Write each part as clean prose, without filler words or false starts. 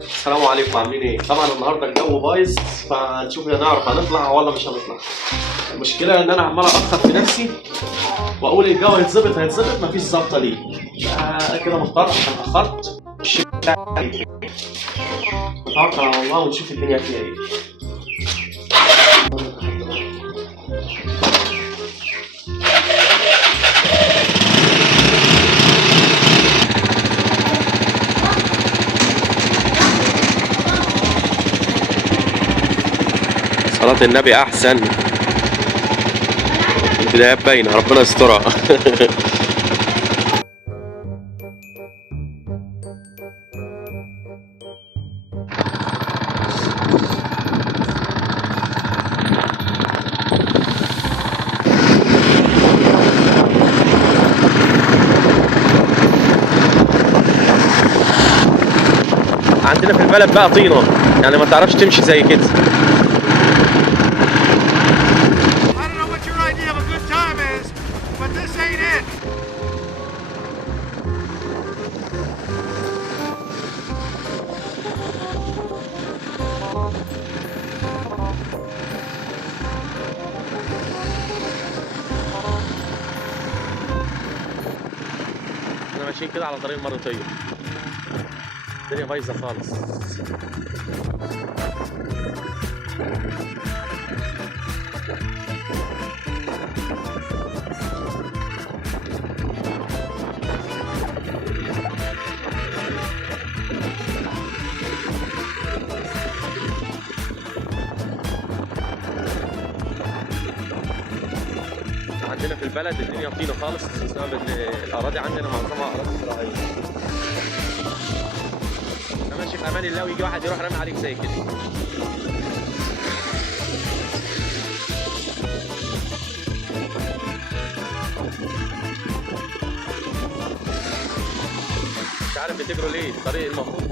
السلام عليكم، عاملين ايه؟ طبعا النهارده الجو بايظ، فنشوف نعرف هنطلع ولا مش هنطلع. المشكله ان انا عمال اخر في نفسي واقول الجو هيتظبط مفيش ظبطه ليه. كده مضطر عشان اتاخرت. نتوكل على الله ونشوف الدنيا فيها ايه. صلاة النبي أحسن. البدايات باينة، ربنا يسترها. عندنا في البلد بقى طينة، يعني ما تعرفش تمشي زي كده. احنا ماشيين كده على طريق المريطية، الدنيا بايظة خالص. عندنا في البلد الدنيا طينة خالص بسبب ان الاراضي عندنا معظمها اراضي زراعية. انا ماشي في امان الله ويجي واحد يروح رامي عليك زي كده. مش عارف بتجروا ليه، الطريق المفروض.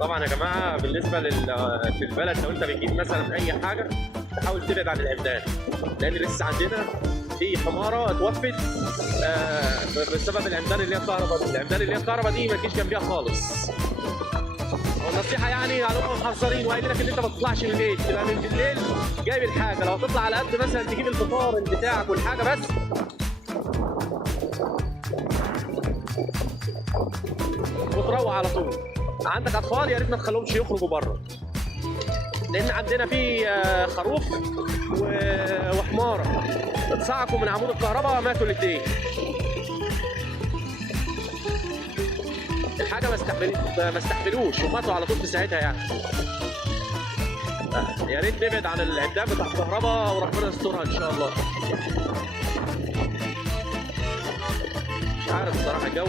طبعا يا جماعه بالنسبه في البلد لو انت بتجيب مثلا اي حاجه تحاول تبعد عن العمدان، لان لسه عندنا في حماره اتوفت بسبب العمدان اللي هي الكهرباء دي. العمدان اللي هي الكهرباء دي ما تجيش جنبيها خالص. والنصيحه يعني على محذرين وقايلين لك ان انت ما تطلعش من البيت، تبقى من بالليل جايب الحاجه. لو تطلع على قد مثلا تجيب الفطار بتاعك والحاجه بس، وتروح على طول. عندك اطفال يا ريت ما تخليهمش يخرجوا بره، لان عندنا في خروف وحماره اتصعقوا من عمود الكهرباء، ماتوا الاثنين. الحاجه ما استحملوش وماتوا على طول في ساعتها يعني. يا ريت نبعد عن العمدان بتاع الكهرباء وربنا يسترها ان شاء الله. مش عارف الصراحه، الجو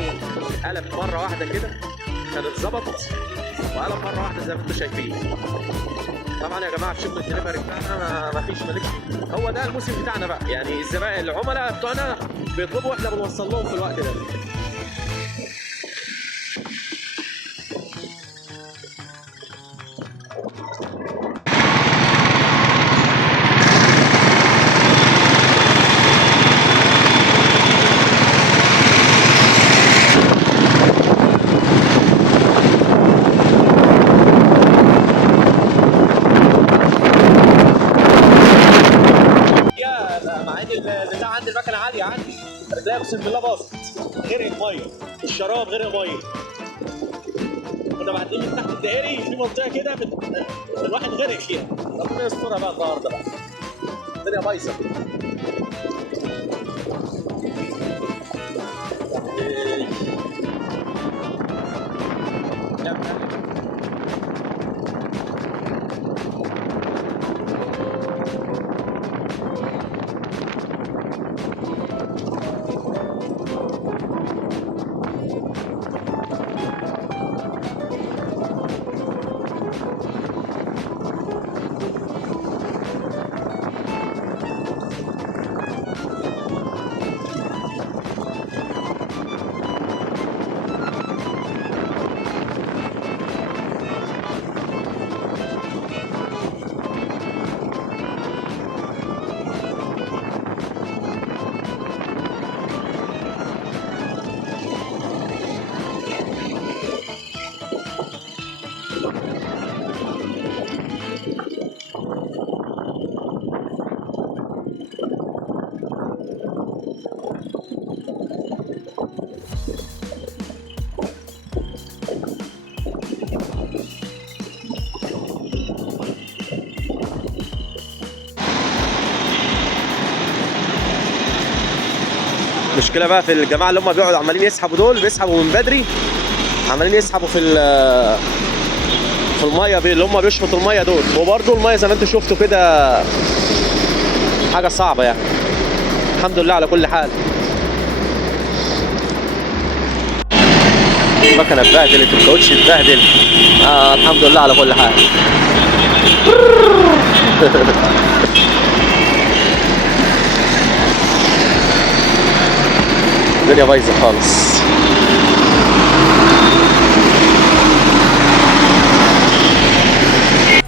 قلب مره واحده كده، كان اتظبط وقلب مره واحده زي ما انتم شايفين. طبعا يا جماعه في شغل الدليفري بتاعنا مفيش مالكش، هو ده الموسم بتاعنا بقى. يعني الزبائن العملاء بتوعنا بيطلبوا واحنا بنوصل لهم في الوقت ده. عندي المكنه عاليه عندي، هتلاقي اقسم بالله باظت، غرقت ميه، الشراب غرق ميه. كنا معديين من تحت الدائري في منطقه كده الواحد غرق فيها. ربنا يسترها بقى النهارده بقى. الدنيا بايظه. المشكله بقى في الجماعه اللي هم بيقعدوا عمالين يسحبوا، دول بيسحبوا من بدري، عمالين يسحبوا في الميه اللي هم بيشفطوا الميه دول، وبرده الميه زي ما انتم شفتوا كده حاجه صعبه يعني. الحمد لله على كل حال. المكنه اتبهدلت، الكاوتش اتبهدل، الحمد لله على كل حال. الدنيا بايظه خالص.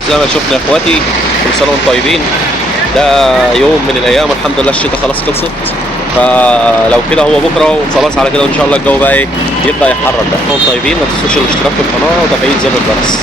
زي ما شفنا يا اخواتي، كل سنه وانتم طيبين. ده يوم من الايام والحمد لله الشتاء خلاص خلصت، فلو كده هو بكره وخلاص على كده وان شاء الله الجو بقى يبدا يحرر بقى. انتم طيبين، ما تنسوش الاشتراك في القناه وتفعيل زر الجرس.